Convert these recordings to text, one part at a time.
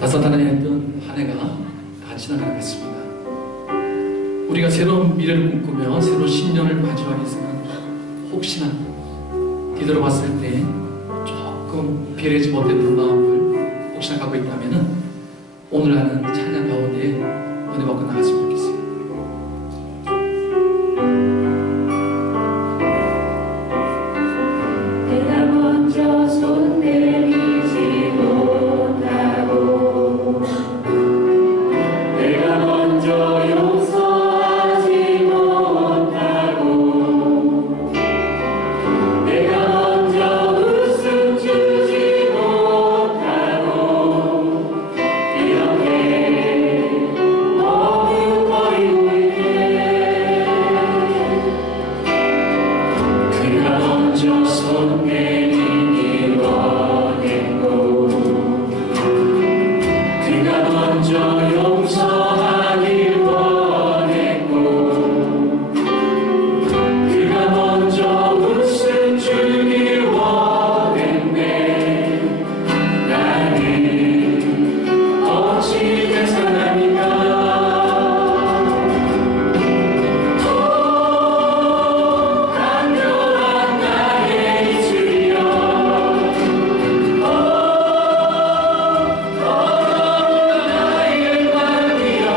다사다난했던 한 해가 다 지나가는 것 같습니다. 우리가 새로운 미래를 꿈꾸며 새로운 신년을 맞이하기 위해서는 혹시나 뒤돌아봤을 때 조금 배려하지 못했던 마음을 혹시나 갖고 있다면 오늘 하는 찬양 가운데 은혜 받고 나갔으면 좋겠습니다. 내가 먼저 손 내밀지 못하고 내가 먼저 용서하지 못하고 내가 먼저 웃음 주지 못하고 이렇게 머뭇거리고 있네. 그가 먼저 손 내밀기 원했고 그가 먼저 용서하길 원했고 그가 먼저 웃음 주길 원했네. 나는 어찌 대단합니까? 간절한 나의 이주여 더러운 나의 마음이여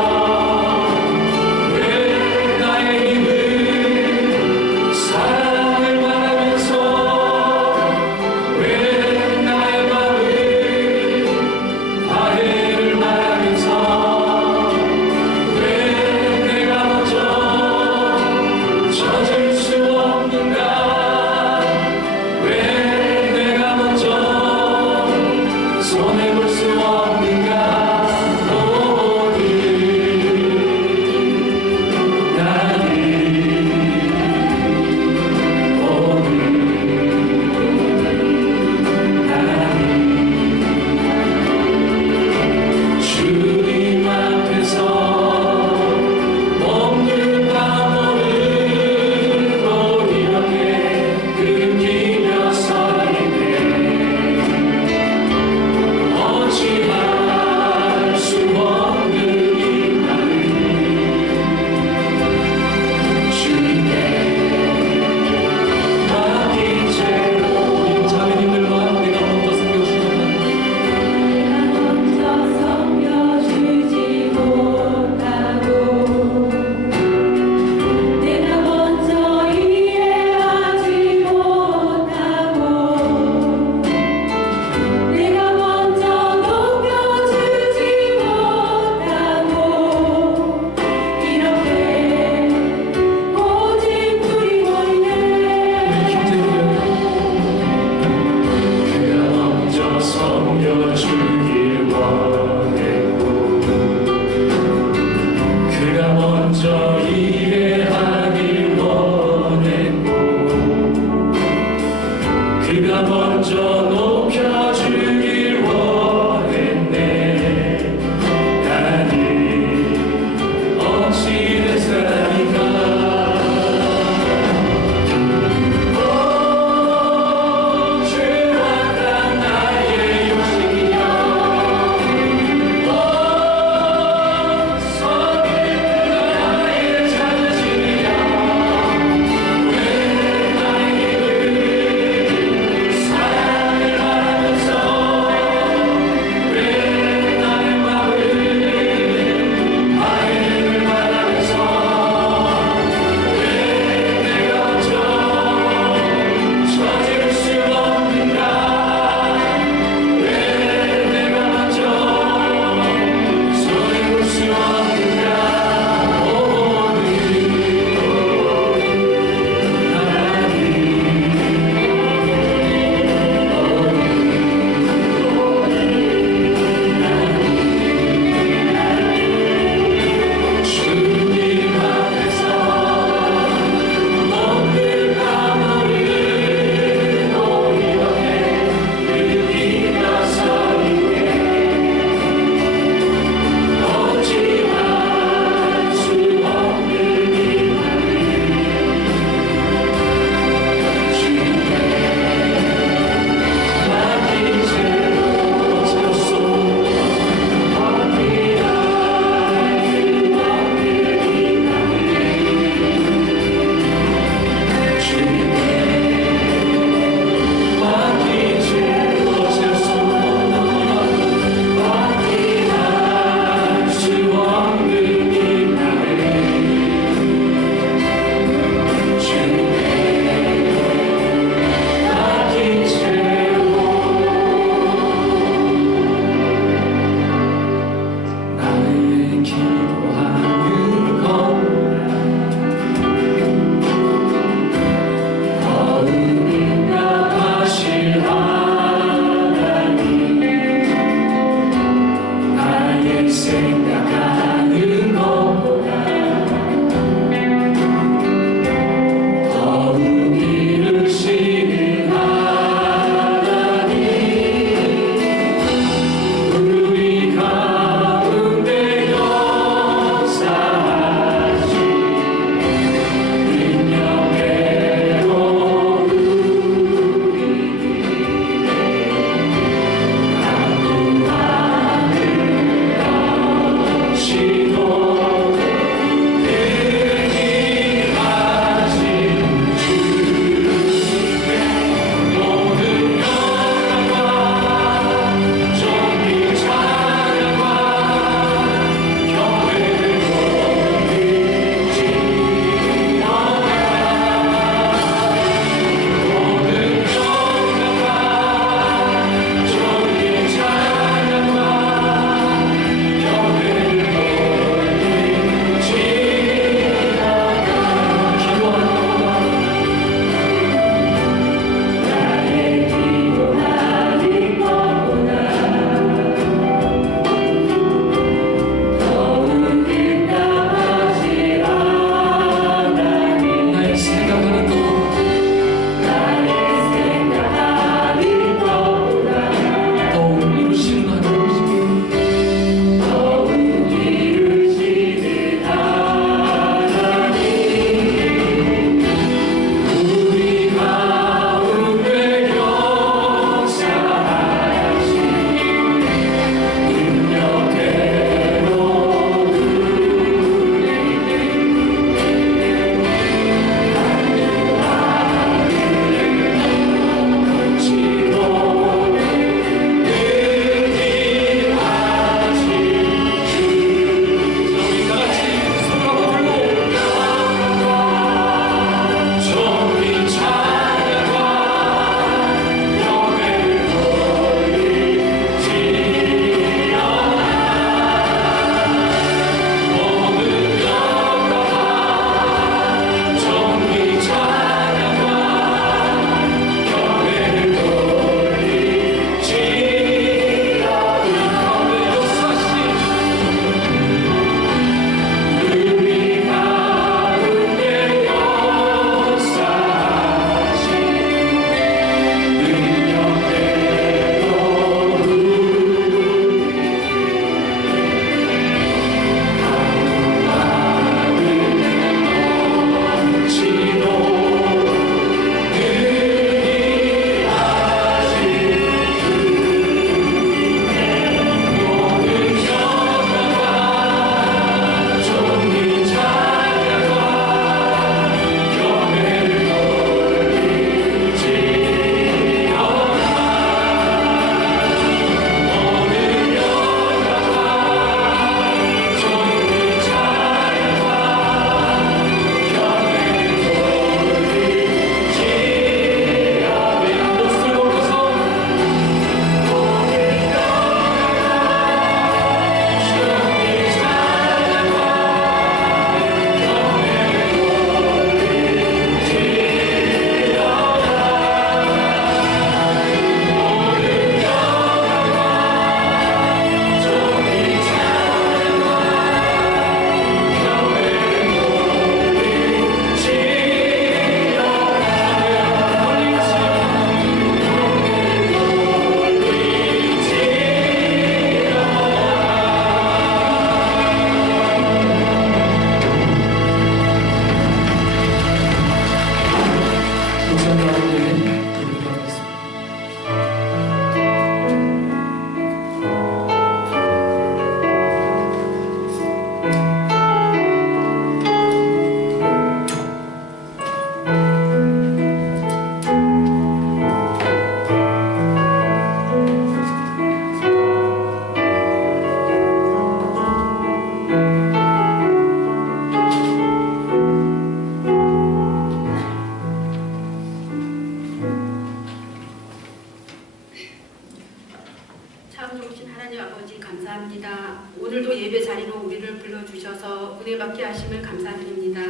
감사합니다. 오늘도 예배 자리로 우리를 불러주셔서 은혜 받게 하심을 감사드립니다.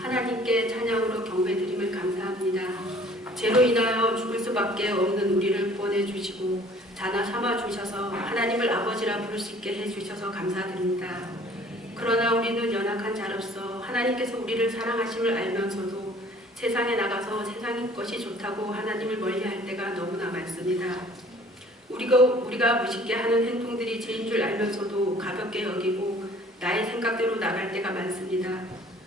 하나님께 찬양으로 경배드림을 감사합니다. 죄로 인하여 죽을 수밖에 없는 우리를 구원해 주시고 자나 삼아 주셔서 하나님을 아버지라 부를 수 있게 해 주셔서 감사드립니다. 그러나 우리는 연약한 자로서 하나님께서 우리를 사랑하심을 알면서도 세상에 나가서 세상의 것이 좋다고 하나님을 멀리할 때가 너무나 많습니다. 우리가 무식게 하는 행동들이 죄인 줄 알면서도 가볍게 여기고 나의 생각대로 나갈 때가 많습니다.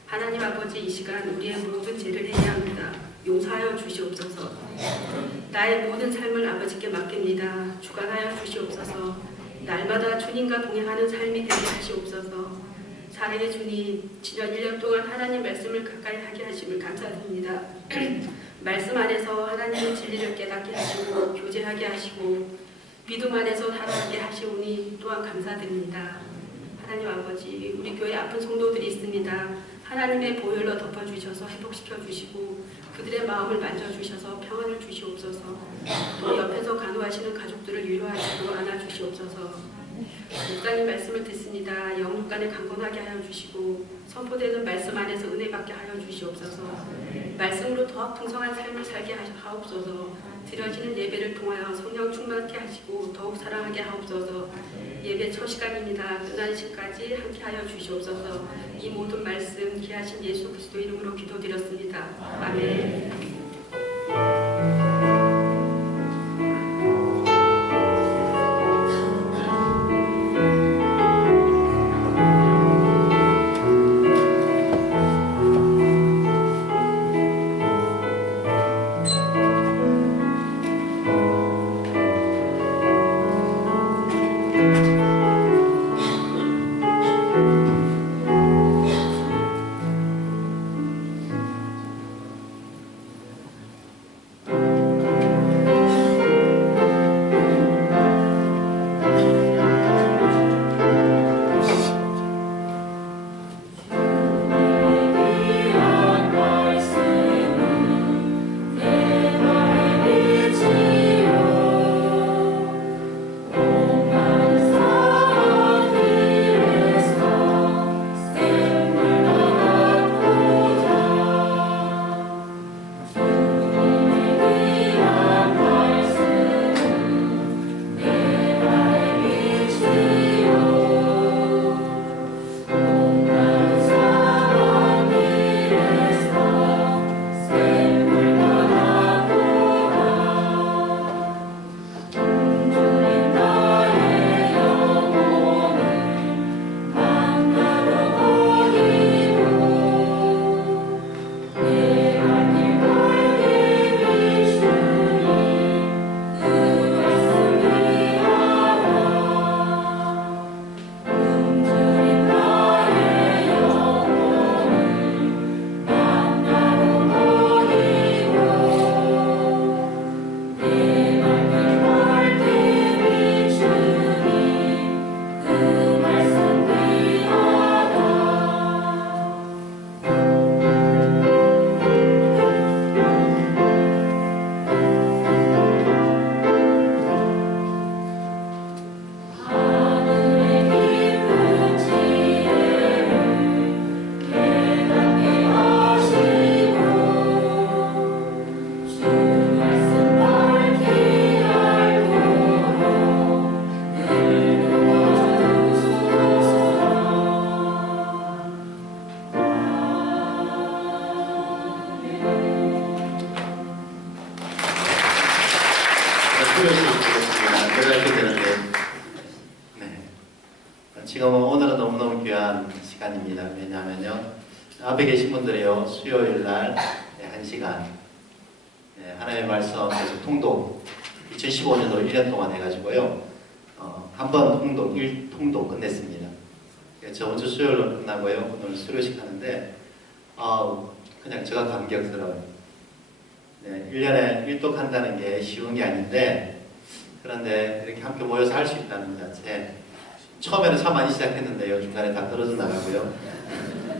하나님 아버지, 이 시간 우리의 모든 죄를 회개합니다. 용서하여 주시옵소서. 나의 모든 삶을 아버지께 맡깁니다. 주관하여 주시옵소서. 날마다 주님과 동행하는 삶이 되게 하시옵소서. 사랑의 주님, 지난 1년 동안 하나님 말씀을 가까이 하게 하심을 감사드립니다. 말씀 안에서 하나님의 진리를 깨닫게 하시고 교제하게 하시고 믿음 안에서 살아가게 하시오니 또한 감사드립니다. 하나님 아버지, 우리 교회 아픈 성도들이 있습니다. 하나님의 보혈로 덮어주셔서 회복시켜 주시고 그들의 마음을 만져주셔서 평안을 주시옵소서. 또 옆에서 간호하시는 가족들을 위로하시고 안아주시옵소서. 목사님 말씀을 듣습니다. 영육 간에 강건하게 하여 주시고 선포되는 말씀 안에서 은혜 받게 하여 주시옵소서. 말씀으로 더 풍성한 삶을 살게 하옵소서. 드려지는 예배를 통하여 성령 충만케 하시고 더욱 사랑하게 하옵소서. 예배 첫 시간입니다. 끝나는 시까지 함께 하여 주시옵소서. 이 모든 말씀 귀하신 예수 그리스도 이름으로 기도드렸습니다. 아멘. 지금은 오늘은 너무너무 귀한 시간입니다. 왜냐하면요, 앞에 계신 분들이요, 수요일 날 1시간 하나님의 말씀 계속 통독 2015년도 1년 동안 해가지고요, 한 번 통독 1통독 끝냈습니다. 저번 주 수요일로 끝나고요, 오늘 수료식 하는데 그냥 제가 감격스러워요. 1년에 1독 한다는 게 쉬운 게 아닌데, 그런데 이렇게 함께 모여서 할 수 있다는 것 자체, 처음에는 참 많이 시작했는데요, 중간에 다 떨어져 나가고요.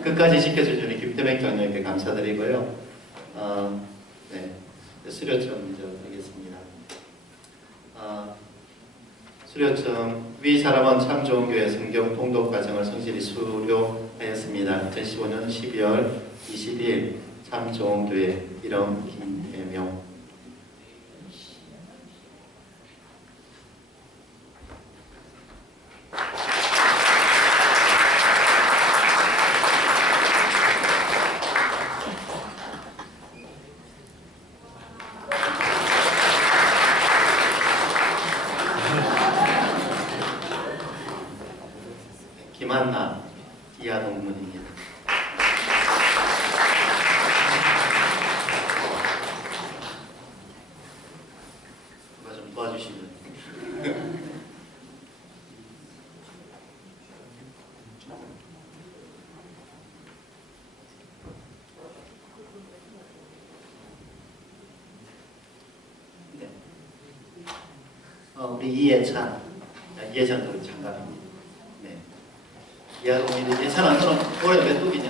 끝까지 지켜주시는 김태백 장로님께 감사드리고요. 수료청 이제 하겠습니다. 수료청 위 사람은 참 좋은 교회 성경 통독 과정을 성실히 수료하였습니다. 2015년 12월 20일 참 좋은 교회 이름 김혜명. 김한나 이하 동문입니다. 누가 좀 도와주시면. 네. 우리 이해찬 장갑입니다. 이하동이 예찬아, 너는 올해 몇 독이냐?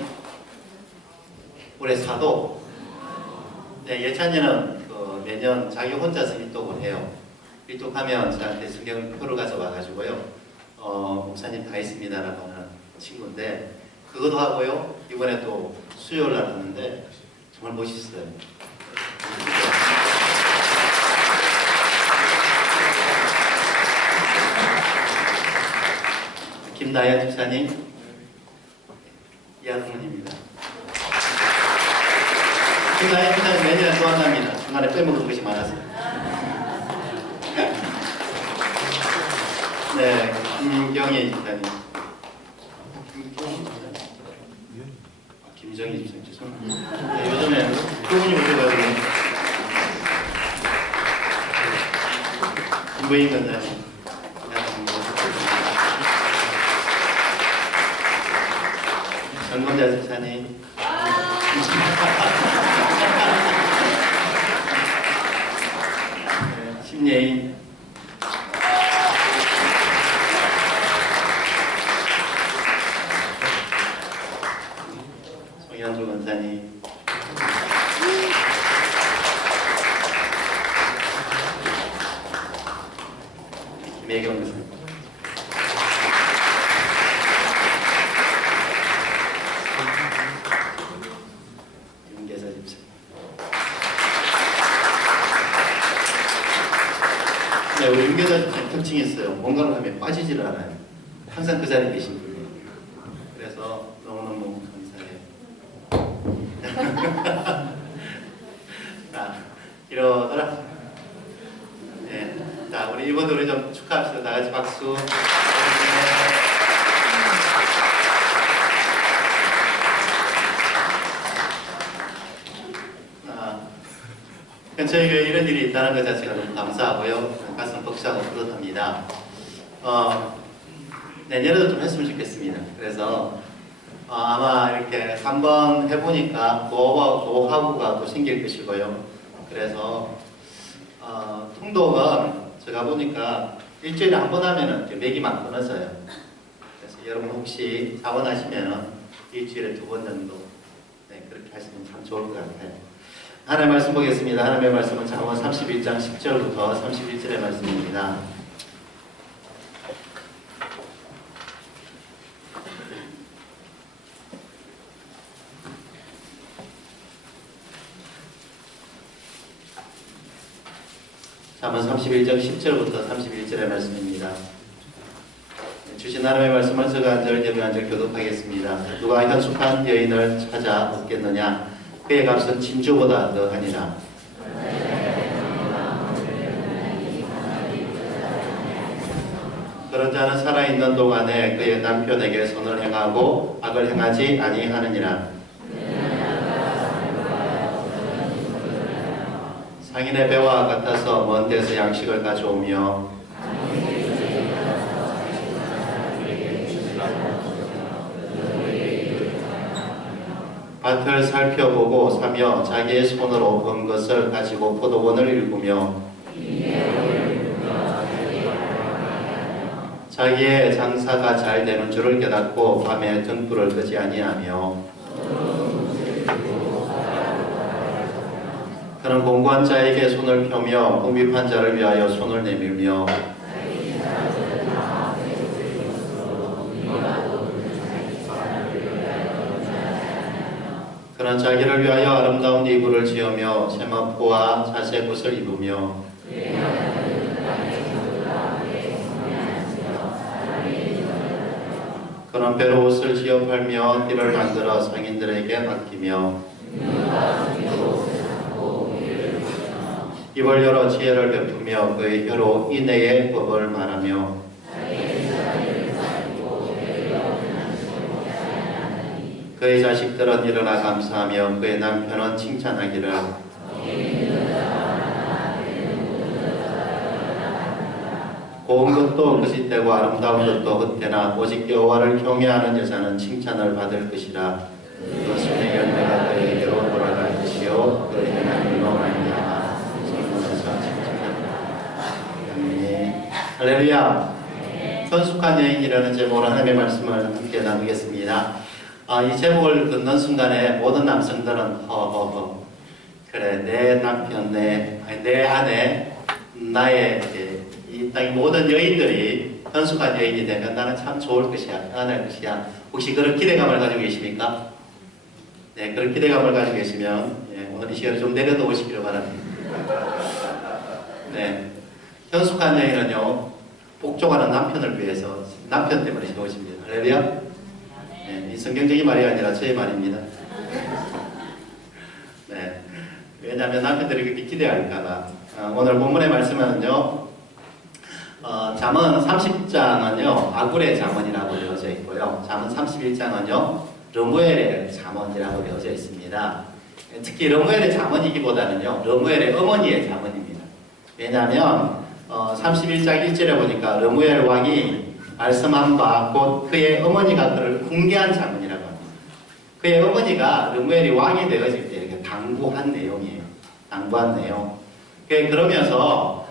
올해 4독. 네, 예찬이는 매년 자기 혼자서 1독을 해요. 1독하면 저한테 성경표를 가져와가지고요. 목사님 다 있습니다라고 하는 친구인데 그것도 하고요. 이번에 또 수요일 날 하는데 정말 멋있어요. 김나연 집사님, 이하동문입니다. 김나연 집사님 매년에 또 한답니다. 중간에 빼먹은 것이 많아서. 네, 김경희 집사님. 김정희 집사님, 죄송합니다. 네, 요즘에 그분이 오셔가지고. 김부인 권사님. 정건자 집사님. 네, 심예인. 송현주 권사님. 김혜경 권사님. 네, 우리 윤계자 특징이 있어요. 뭔가를 하면 빠지지를 않아요. 항상 그 자리에 계신 분이에요. 그래서 너무너무 감사해요. 자, 이러더라. 네, 자, 우리 이번 노래 좀 축하합시다. 다 같이 박수. 저희가 이런 일이 있다는 것 자체가 너무 감사하고요. 가슴 벅차고 뿌듯합니다. 내년에도 좀 했으면 좋겠습니다. 그래서 아마 이렇게 한번 해보니까 노하우가 또 생길 것이고요. 그래서 통독은 제가 보니까 일주일에 한 번 하면은 맥이만 끊어져요. 그래서 여러분 혹시 자원하시면은 일주일에 2번 정도 그렇게 하시면 참 좋을 것 같아요. 하나님의 말씀 보겠습니다. 하나님의 말씀은 잠언 31장 10절부터 31절의 말씀입니다. 잠언 31장 10절부터 31절의 말씀입니다. 주신 하나님의 말씀을 제가 한 절, 예배 한 절 교독하겠습니다. 누가 현숙한 여인을 찾아 얻겠느냐? 그의 값은 진주보다 더하니라. 그런 자는 살아있는 동안에 그의 남편에게 선을 행하고 악을 행하지 아니하느니라. 상인의 배와 같아서 먼 데서 양식을 가져오며 밭을 살펴보고 사며 자기의 손으로 번 것을 가지고 포도원을 일구며 자기의 장사가 잘 되는 줄을 깨닫고 밤에 등불을 끄지 아니하며 그는 공고한 자에게 손을 펴며 궁핍한 자를 위하여 손을 내밀며 그는 자기를 위하여 아름다운 이불을 지으며 세마포와 자색 옷을 입으며 그는 배로 옷을 지어 팔며 띠를 만들어 상인들에게 맡기며 입을 열어 지혜를 베푸며 그의 혀로 인애의 법을 말하며 그의 자식들은 일어나 감사하며 그의 남편은 칭찬하기를 고운 것도 거짓되고 아름다운 것도 헛되나 오직 여호와를 경외하는 여자는 칭찬을 받을 것이라. 그 손의 열매가 그에게로 돌아갈 것이요 그의 하나님으로 말미암아 성문에서 칭찬합니다. 아멘. 할렐루야. 현숙한 여인이라는 제목으로 하나님의 말씀을 함께 나누겠습니다. 이 제목을 듣는 순간에 모든 남성들은 허허허 그래 내 남편 내 아내 나의 이 땅의 모든 여인들이 현숙한 여인이 되면 나는 참 좋을 것이야 편안할 것이야. 혹시 그런 기대감을 가지고 계십니까? 네, 그런 기대감을 가지고 계시면 오늘 이 시간에 좀 내려놓으시기를 바랍니다. 네, 현숙한 여인은요 복종하는 남편을 위해서 남편 때문에 세워집니다. 할렐루야. 이 성경적인 말이 아니라 저의 말입니다. 네, 왜냐하면 남편들이 그렇게 기대할까봐. 오늘 본문의 말씀은요, 잠언 30장은요 아굴의 잠언이라고 되어져 있고요, 잠언 31장은요 르무엘의 잠언이라고 되어져 있습니다. 특히 르무엘의 잠언이기보다는요 르무엘의 어머니의 잠언입니다. 왜냐하면 31장 1절에 보니까 르무엘 왕이 말씀한 바 곧 그의 어머니가 그를 훈계한 장면이라고 합니다. 그의 어머니가 르무엘이 왕이 되어질 때 이렇게 당부한 내용이에요. 당부한 내용. 그러면서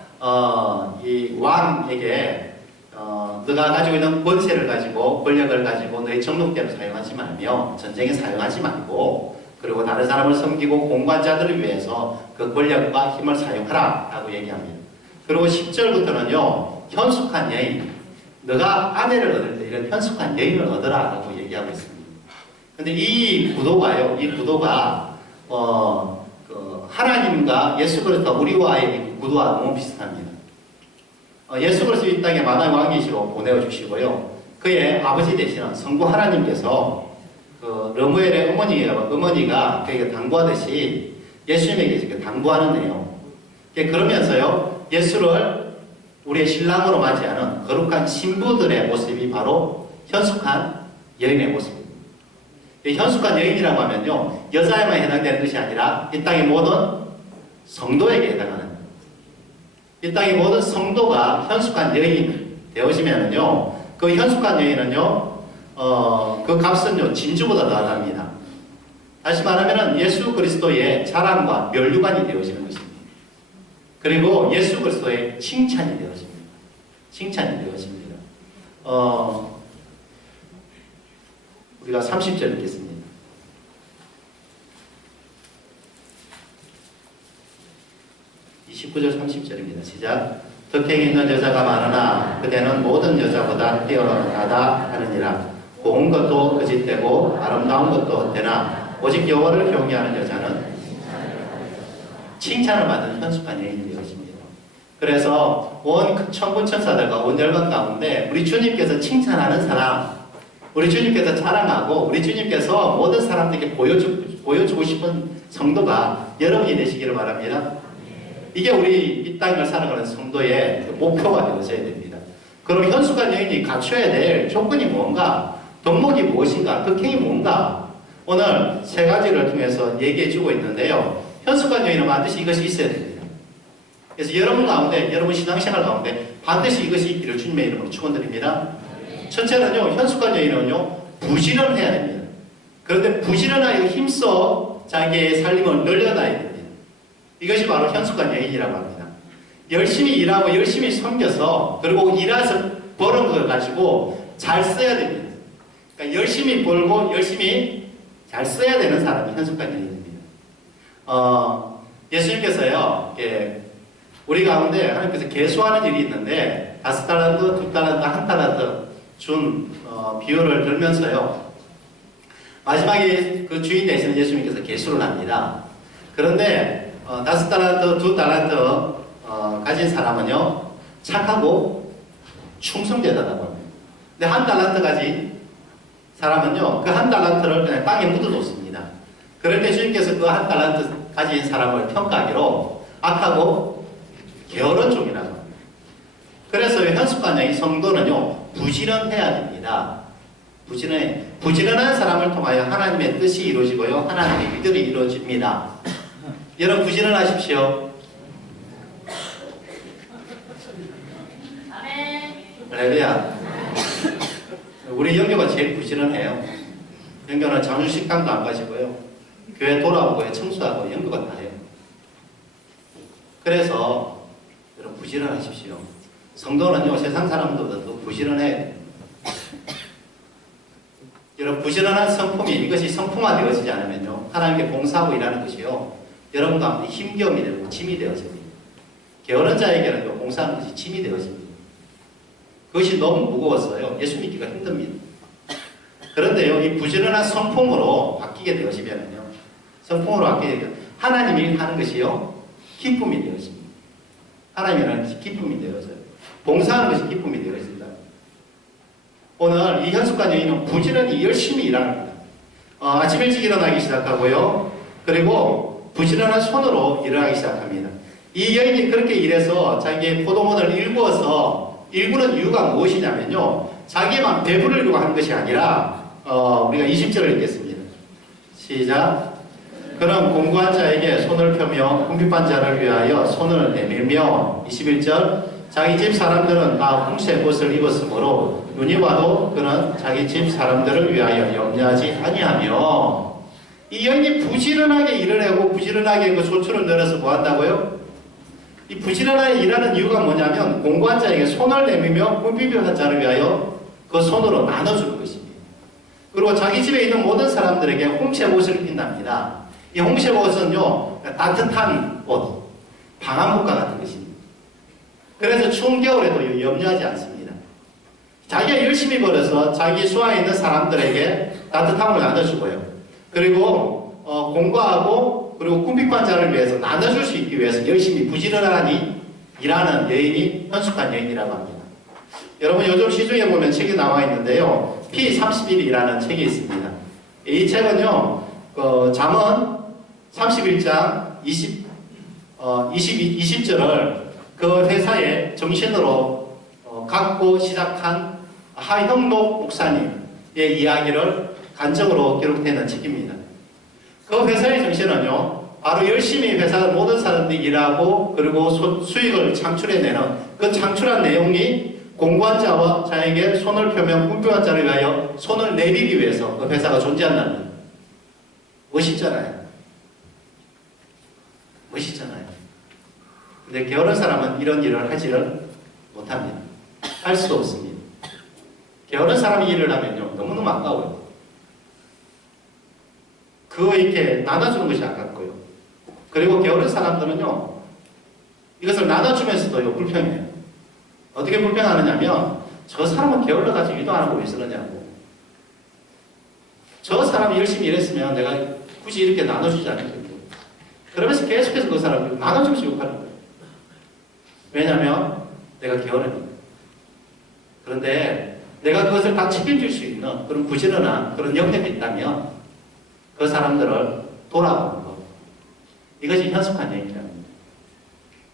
이 왕에게 너가 가지고 있는 권세를 가지고 권력을 가지고 너의 정욕대로 사용하지 말며 전쟁에 사용하지 말고 그리고 다른 사람을 섬기고 공부자들을 위해서 그 권력과 힘을 사용하라 라고 얘기합니다. 그리고 10절부터는요 현숙한 여인, 너가 아내를 얻을 때 이런 현숙한 여인을 얻으라 라고 얘기하고 있습니다. 근데 이 구도가요, 이 구도가 하나님과 예수 그리스도 우리와의 구도와 너무 비슷합니다. 예수 그리스도 이 땅에 만왕의 왕이시로 보내주시고요, 그의 아버지 되시는 성부 하나님께서 그 르무엘의 어머니가 그에게 당부하듯이 예수님에게 이렇게 당부하는 내용. 그러면서요 예수를 우리의 신랑으로 맞이하는 거룩한 신부들의 모습이 바로 현숙한 여인의 모습입니다. 현숙한 여인이라고 하면요 여자에만 해당되는 것이 아니라 이 땅의 모든 성도에게 해당하는, 이 땅의 모든 성도가 현숙한 여인 되어지면은요 그 현숙한 여인은요 그 값은요 진주보다 더하답니다. 다시 말하면은 예수 그리스도의 자랑과 면류관이 되어지는 것입니다. 그리고 예수 그리스도의 칭찬이 되어집니다. 칭찬이 되어집니다. 우리가 30절 읽겠습니다. 29절 30절입니다. 시작. 덕행이 있는 여자가 많으나 그대는 모든 여자보다 뛰어나다 하느니라. 고운 것도 거짓되고 아름다운 것도 헛되나 오직 여호와를 경외하는 여자는 칭찬을 받은 현숙한 여인이 되어집니다. 그래서 온 천군천사들과 온 열방 가운데 우리 주님께서 칭찬하는 사람, 우리 주님께서 자랑하고 우리 주님께서 모든 사람들에게 보여주고 싶은 성도가 여러분이 되시기를 바랍니다. 이게 우리 이 땅을 살아가는 성도의 목표가 되어져야 됩니다. 그럼 현숙한 여인이 갖춰야 될 조건이 뭔가, 덕목이 무엇인가, 덕행이 뭔가, 오늘 세 가지를 통해서 얘기해주고 있는데요. 현숙한 여인은 반드시 이것이 있어야 됩니다. 그래서 여러분 가운데, 여러분 신앙생활 가운데 반드시 이것이 있기를 주님의 이름으로 축원드립니다. 첫째는요, 현숙한 여인은요, 부지런해야 됩니다. 그런데 부지런하여 힘써 자기의 삶을 늘려놔야 됩니다. 이것이 바로 현숙한 여인이라고 합니다. 열심히 일하고 열심히 섬겨서 그리고 일해서 버는 걸 가지고 잘 써야 됩니다. 그러니까 열심히 벌고 열심히 잘 써야 되는 사람이 현숙한 여인입니다. 예수님께서요, 우리 가운데 하나님께서 계수하는 일이 있는데 5달란트, 2달란트, 1달란트 준 비유를 들면서요, 마지막에 그 주인 되시는 예수님께서 계수를 합니다. 그런데 5달란트, 2달란트 가진 사람은요 착하고 충성되다라고 합니다. 근데 1달란트 가진 사람은요 그 1달란트를 그냥 땅에 묻어놓습니다. 그럴 때 주님께서 그 1달란트 가진 사람을 평가하기로 악하고 게으른 종이라고 합니다. 그래서 현숙관장이 성도는요 부지런해야 됩니다. 부지런한 사람을 통하여 하나님의 뜻이 이루어지고요 하나님의 일들이 이루어집니다. 여러분 부지런하십시오. 할렐루야. 우리 영교가 제일 부지런해요. 영교는 장수 식당도 안 가지고요 교회 돌아오고 청소하고 영교가 다 해요. 그래서 여러분 부지런하십시오. 성도는요 세상 사람들보다도 부지런해야 돼요. 여러분 부지런한 성품이 이것이 성품화되어지지 않으면요 하나님께 봉사하고 일하는 것이요 여러분도 아무리 힘겨움이 되고 짐이 되어집니다. 게으른 자에게는 봉사하는 것이 짐이 되어집니다. 그것이 너무 무거웠어요. 예수 믿기가 힘듭니다. 그런데요 이 부지런한 성품으로 바뀌게 되어지면요 성품으로 바뀌게 되면 하나님이 하는 것이요 기쁨이 되어집니다. 하나님이 하는 것이 기쁨이 되어져요. 봉사하는 것이 기쁨이 되어진다. 오늘 이 현숙관 여인은 부지런히 열심히 일합니다. 아침 일찍 일어나기 시작하고요. 그리고 부지런한 손으로 일어나기 시작합니다. 이 여인이 그렇게 일해서 자기의 포도원을 일구는 이유가 무엇이냐면요. 자기만 배부르려고 하는 것이 아니라 우리가 20절을 읽겠습니다. 시작. 그럼 공고한 자에게 손을 펴며 궁핍한 자를 위하여 손을 내밀며 21절 자기 집 사람들은 다 홍색 옷을 입었으므로 눈이 와도 그는 자기 집 사람들을 위하여 염려하지 아니하며 이 여인이 부지런하게 일을 하고 부지런하게 그 소출을 늘어서 뭐 한다고요? 이 부지런하게 일하는 이유가 뭐냐면 공고한 자에게 손을 내밀며 궁핍한 자를 위하여 그 손으로 나눠주는 것입니다. 그리고 자기 집에 있는 모든 사람들에게 홍색 옷을 입힌답니다. 이 홍색 옷은요 따뜻한 옷, 방한복과 같은 것입니다. 그래서 추운 겨울에도 염려하지 않습니다. 자기가 열심히 벌어서 자기 수하에 있는 사람들에게 따뜻함을 나눠주고요. 그리고 공부하고 그리고 궁핍한 자를 위해서 나눠줄 수 있기 위해서 열심히 부지런하니 일하는 여인이 현숙한 여인이라고 합니다. 여러분 요즘 시중에 보면 책이 나와 있는데요. P31이라는 책이 있습니다. 이 책은요. 잠언 31장 20절을 그 회사의 정신으로 갖고 시작한 하형록 목사님의 이야기를 간증으로 기록되어 있는 책입니다. 그 회사의 정신은요, 바로 열심히 회사 모든 사람들이 일하고 그리고 수익을 창출해내는 그 창출한 내용이 공고한 자와 자에게 손을 펴며 궁핍한 자를 위하여 손을 내밀기 위해서 그 회사가 존재한다는 거예요. 멋있잖아요. 멋있잖아요. 근데 게으른 사람은 이런 일을 하지를 못합니다. 할 수도 없습니다. 게으른 사람이 일을 하면요, 너무너무 아까워요. 그거 이렇게 나눠주는 것이 아깝고요. 그리고 게으른 사람들은요, 이것을 나눠주면서도 불평해요. 어떻게 불평하느냐면, 저 사람은 게을러가지고 일도 안 하고 왜 그러냐고. 저 사람이 열심히 일했으면 내가 굳이 이렇게 나눠주지 않을 텐데. 그러면서 계속해서 그 사람을 나눠주면서 욕하는 거예요. 왜냐하면 내가 게으르니까. 그런데 내가 그것을 다 책임질 수 있는 그런 부지런한 그런 역량이 있다면 그 사람들을 돌아보는 것. 이것이 현숙한 여인이랍니다.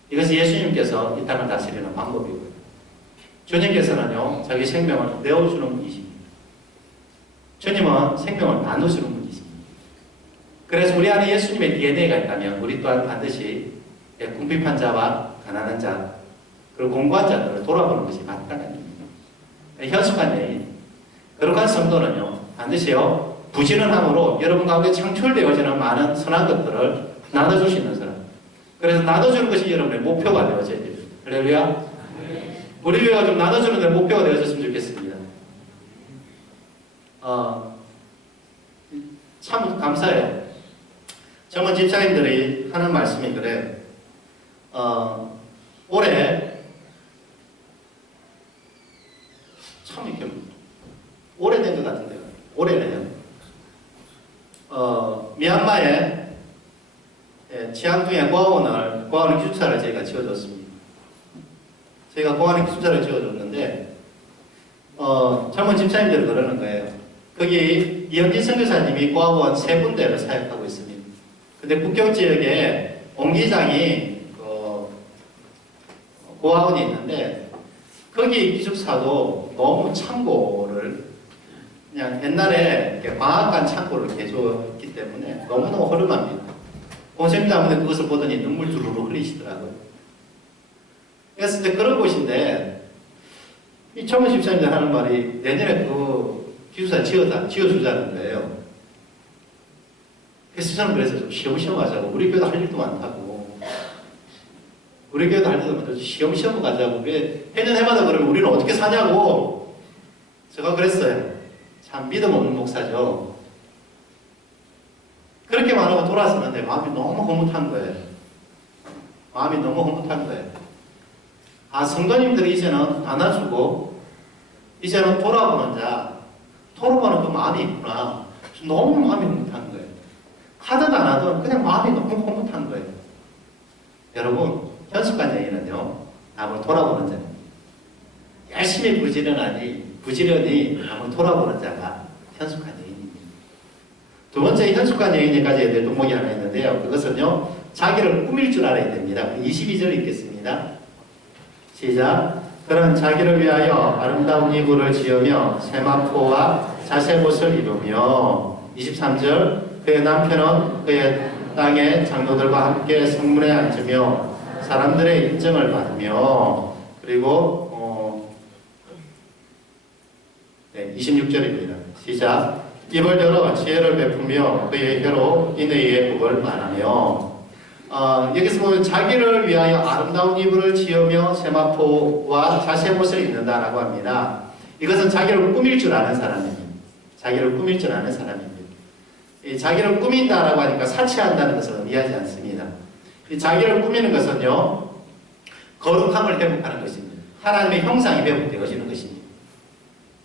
이것이 예수님께서 이 땅을 다스리는 방법이고요. 주님께서는요, 자기 생명을 내어주는 분이십니다. 주님은 생명을 나눠주는 분이십니다. 그래서 우리 안에 예수님의 DNA가 있다면 우리 또한 반드시 궁핍한 자와 가난한 자, 그리고 공고한 자들을 돌아보는 것이 마땅한 일입니다. 현숙한 여인, 거룩한 성도는요, 반드시요, 부지런함으로 여러분 가운데 창출되어지는 많은 선한 것들을 나눠줄 수 있는 사람. 그래서 나눠주는 것이 여러분의 목표가 되어져야 됩니다. 할렐루야. 우리 교회가 좀 나눠주는 데 목표가 되어졌으면 좋겠습니다. 참 감사해요. 젊은 집사님들이 하는 말씀이 그래요. 올해 참 이렇게 오래된 것 같은데요. 올해는 공항 기숙사를 저희가 지어줬습니다. 저희가 공항 기숙사를 지어줬는데 젊은 집사님들이 그러는 거예요. 거기 이현진 선교사님이 고아원 3군데를 사역하고 있습니다. 근데 국경 지역에 옹기장이 고아원이 있는데 거기 기숙사도 너무 창고를 그냥 옛날에 방앗간 창고를 개조했기 때문에 너무너무 허름합니다. 공생자분들 그것을 보더니 눈물 주르르 흘리시더라고요. 그래서 이제 그런 곳인데 이 젊은 집사님들 하는 말이 내년에 그 기숙사 지어주자는 거예요. 그래서 저는 그래서 좀 시험시험 하자고. 우리 교회도 할 일도 많다고. 우리 교회도 할 일도 많다고. 시험시험 가자고. 왜 해년 해마다 그러면 우리는 어떻게 사냐고. 제가 그랬어요. 참 믿음 없는 목사죠. 그렇게 말하고 돌아서는데 마음이 너무 허무한 거예요. 마음이 너무 허무한 거예요. 아, 성도님들이 이제는 안아주고 이제는 돌아보는 자, 돌아보는 그 마음이 있구나. 너무 마음이 허무한 거예요. 하든 안 하든 그냥 마음이 너무 허무한 거예요. 여러분, 현숙한 여인은요, 남을 돌아보는 자입니다. 열심히 부지런히 남을 돌아보는 자가 현숙한 여인입니다. 두 번째 현숙한 여인에까지 해야 될 덕목이 하나 있는데요. 그것은요, 자기를 꾸밀 줄 알아야 됩니다. 22절 읽겠습니다. 시작. 그는 자기를 위하여 아름다운 이불을 지으며 세마포와 자색옷을 입으며 23절 그의 남편은 그의 땅의 장로들과 함께 성문에 앉으며 사람들의 인정을 받으며 그리고 26절입니다. 시작. 입을 열어 지혜를 베푸며 그의 혀로 인의의 복을 말하며 여기서 보면 자기를 위하여 아름다운 이불을 지으며 세마포와 자색옷을 입는다라고 합니다. 이것은 자기를 꾸밀 줄 아는 사람입니다. 자기를 꾸밀 줄 아는 사람입니다. 이 자기를 꾸민다라고 하니까 사치한다는 것을 의미하지 않습니다. 이 자기를 꾸미는 것은요, 거룩함을 회복하는 것입니다. 하나님의 형상이 회복되어지는 것입니다.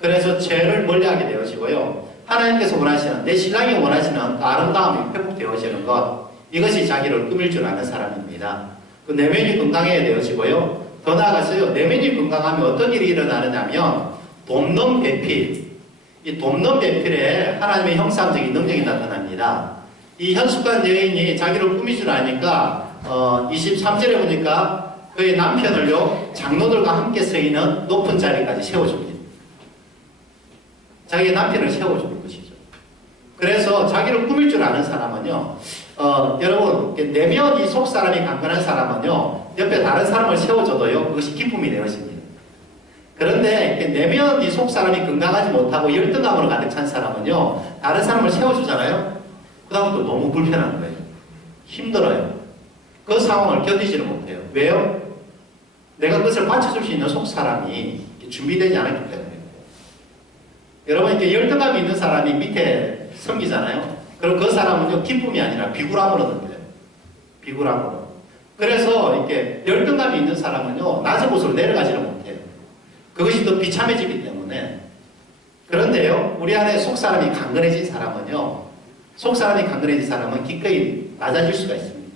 그래서 죄를 멀리하게 되어지고요, 하나님께서 원하시는, 내 신랑이 원하시는 아름다움이 회복되어지는 것, 이것이 자기를 꾸밀 줄 아는 사람입니다. 그 내면이 건강해야 되어지고요, 더 나아가서요, 내면이 건강하면 어떤 일이 일어나느냐면 돕는 배필, 이 돕는 배필에 하나님의 형상적인 능력이 나타납니다. 이 현숙한 여인이 자기를 꾸밀 줄 아니까 23절에 보니까 그의 남편을요, 장로들과 함께 서 있는 높은 자리까지 세워줍니다. 자기의 남편을 세워주는 것이죠. 그래서 자기를 꾸밀 줄 아는 사람은요, 여러분, 내면이 속 사람이 강건한 사람은요, 옆에 다른 사람을 세워줘도요, 그것이 기쁨이 되어집니다. 그런데 내면이 속 사람이 건강하지 못하고 열등감으로 가득 찬 사람은요, 다른 사람을 세워주잖아요. 그다음부터 너무 불편한 거예요. 힘들어요. 그 상황을 견디지를 못해요. 왜요? 내가 그것을 받쳐줄 수 있는 속 사람이 준비되지 않았기 때문에. 여러분, 이렇게 열등감이 있는 사람이 밑에 섬기잖아요. 그럼 그 사람은요, 기쁨이 아니라 비굴함으로 넘겨요. 비굴함으로. 그래서 이렇게 열등감이 있는 사람은요, 낮은 곳으로 내려가지를 못해요. 그것이 더 비참해지기 때문에. 그런데요, 우리 안에 속 사람이 강건해진 사람은요, 속 사람이 강건해진 사람은 기꺼이 낮아질 수가 있습니다.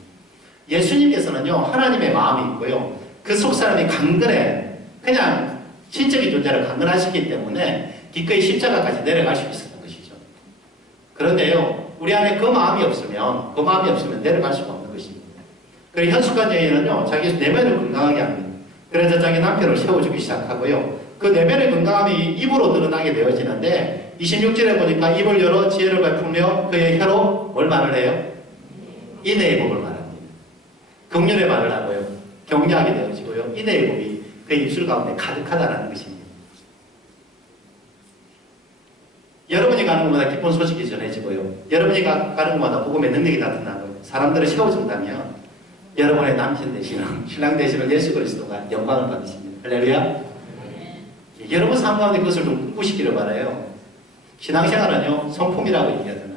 예수님께서는요, 하나님의 마음이 있고요, 그 속 사람이 강건해, 그냥 신적인 존재를 강건하시기 때문에 기꺼이 십자가까지 내려갈 수 있었던 것이죠. 그런데요, 우리 안에 그 마음이 없으면 내려갈 수가 없는 것입니다. 그리고 현숙한 여인은요, 자기 내면을 건강하게 합니다. 그래서 자기 남편을 세워주기 시작하고요, 그 내면의 건강함이 입으로 드러나게 되어지는데 26절에 보니까 입을 열어 지혜를 베푸며 그의 혀로 뭘 말을 해요? 인애의 복을 말합니다. 긍휼의 말을 하고요, 격려하게 되어지고요, 인애의 복이 그의 입술 가운데 가득하다는 것입니다. 여러분이 가는 곳마다 기쁜 소식이 전해지고요, 여러분이 가는 곳마다 복음의 능력이 나타나고 사람들을 세워준다면 여러분의 남편 되시는, 신랑 되시는 예수 그리스도가 영광을 받으십니다. 할렐루야. 여러분 삶 가운데 그것을 좀 꿈꾸시기를 바라요. 신앙생활은요, 성품이라고 얘기하잖아요.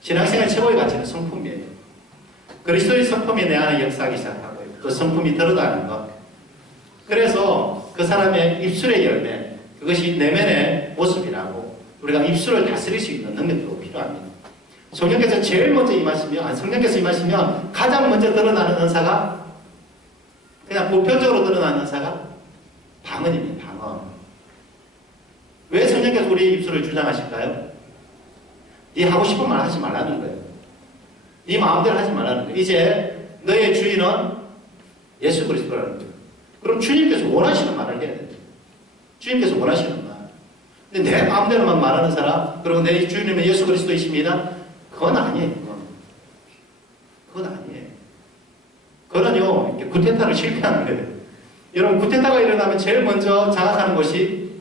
신앙생활 최고의 가치는 성품이에요. 그리스도의 성품이 내 안에 역사하기 시작하고요, 그 성품이 드러나는 것. 그래서 그 사람의 입술의 열매, 그것이 내면의 모습이라고, 우리가 입술을 다스릴 수 있는 능력도 필요합니다. 성령께서 제일 먼저 임하시면, 성령께서 임하시면 가장 먼저 드러나는 은사가 그냥 보편적으로 드러나는 사가 방언입니다. 방언. 왜 성령께서 우리 입술을 주장하실까요? 네 하고 싶은 말 하지 말라는 거예요. 네 마음대로 하지 말라는 거예요. 이제 너의 주인은 예수 그리스도라는 거예요. 그럼 주님께서 원하시는 말을 해야 돼요. 주님께서 원하시는 말. 근데 내 마음대로만 말하는 사람, 그리고 내 주인님은 예수 그리스도이십니다. 그건 아니에요. 그건 아니에요. 그거는요, 이렇게 구테타를 실패하는 거예요. 여러분, 구테타가 일어나면 제일 먼저 자각하는 것이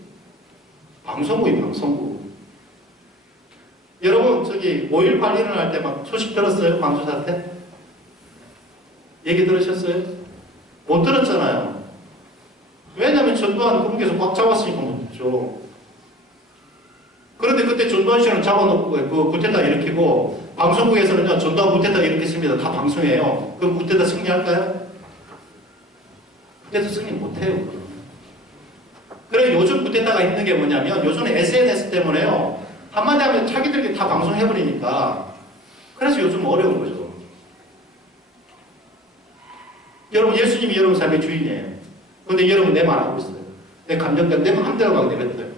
방송국이에요, 방송국. 여러분, 저기 5.18 일어날 때 막 소식 들었어요? 광주사 때? 얘기 들으셨어요? 못 들었잖아요. 왜냐면 전두환 국에서 꽉 잡았으니까 못 듣죠. 그런데 그때 전두환 씨는 잡아놓고 그 구테타 일으키고 방송국에서는요 전두환 구테타 일으켰습니다. 다 방송해요. 그럼 구테타 승리할까요? 구테타 승리 못해요. 그래 요즘 구테타가 있는 게 뭐냐면 요즘은 SNS 때문에요. 한마디 하면 자기들끼리 다 방송해버리니까 그래서 요즘 어려운 거죠. 여러분 예수님이 여러분 삶의 주인이에요. 그런데 여러분 내 말하고 있어요. 내 감정대로 내 마음대로 막 내뱉어요.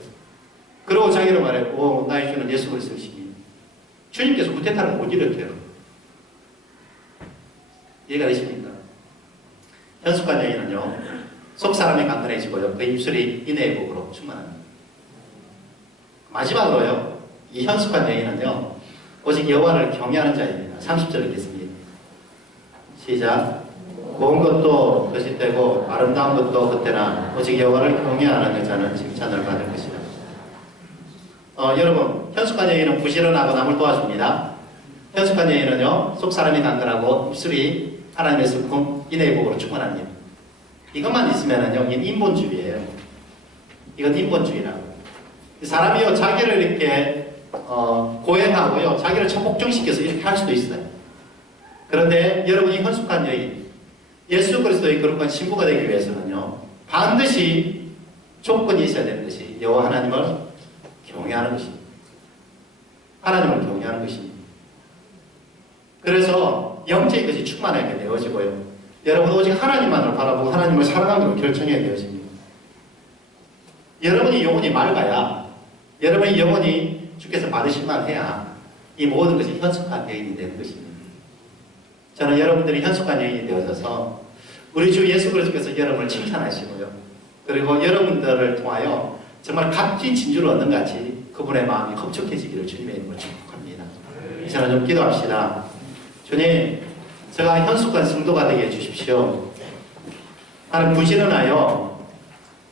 그러고 자기를 말했고 나의 주는 예수 그리스도시니 주님께서 구테타를 못 일으켜요. 이해가 되십니까? 현숙한 여인은요 속 사람이 강건해지고요 그 입술이 인애의 복으로 충만합니다. 마지막으로요 이 현숙한 여인은요 오직 여호와를 경외하는 자입니다. 30절 읽겠습니다. 시작. 고운 것도 거짓되고 아름다운 것도 그때나 오직 여호와를 경외하는 여자는 칭찬을 받을 것이다. 여러분 현숙한 여인은 부지런하고 남을 도와줍니다. 현숙한 여인은요 속 사람이 강건하고 입술이 하나님의 슬픔 인애의 복으로 충만합니다. 이것만 있으면은요 이건 인본주의예요. 이건 인본주의라고. 사람이요 자기를 이렇게 고행하고요 자기를 천복종시켜서 이렇게 할 수도 있어요. 그런데 여러분이 현숙한 여인 예수 그리스도의 거룩한 신부가 되기 위해서는요 반드시 조건이 있어야 되는 것이 여호와 하나님을 경외하는 것입니다. 하나님을 경외하는 것입니다. 그래서 영적인 것이 충만하게 되어지고요. 여러분 오직 하나님만을 바라보고 하나님을 사랑하기로 결정해야 되어집니다. 여러분이 영혼이 맑아야 여러분의 영혼이 주께서 받으실만 해야 이 모든 것이 현숙한 여인이 되는 것입니다. 저는 여러분들이 현숙한 여인이 되어져서 우리 주 예수 그리스도께서 여러분을 칭찬하시고요. 그리고 여러분들을 통하여 정말 값진 진주를 얻는 같이 그분의 마음이 흡족해지기를 주님의 이름으로 축복합니다. 이제는 좀 기도합시다. 주님, 제가 현숙한 성도가 되게 해주십시오. 나는 부지런하여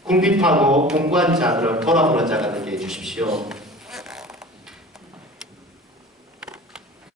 궁핍하고 공고한 자들을 돌아보는 자가 되게 해주십시오.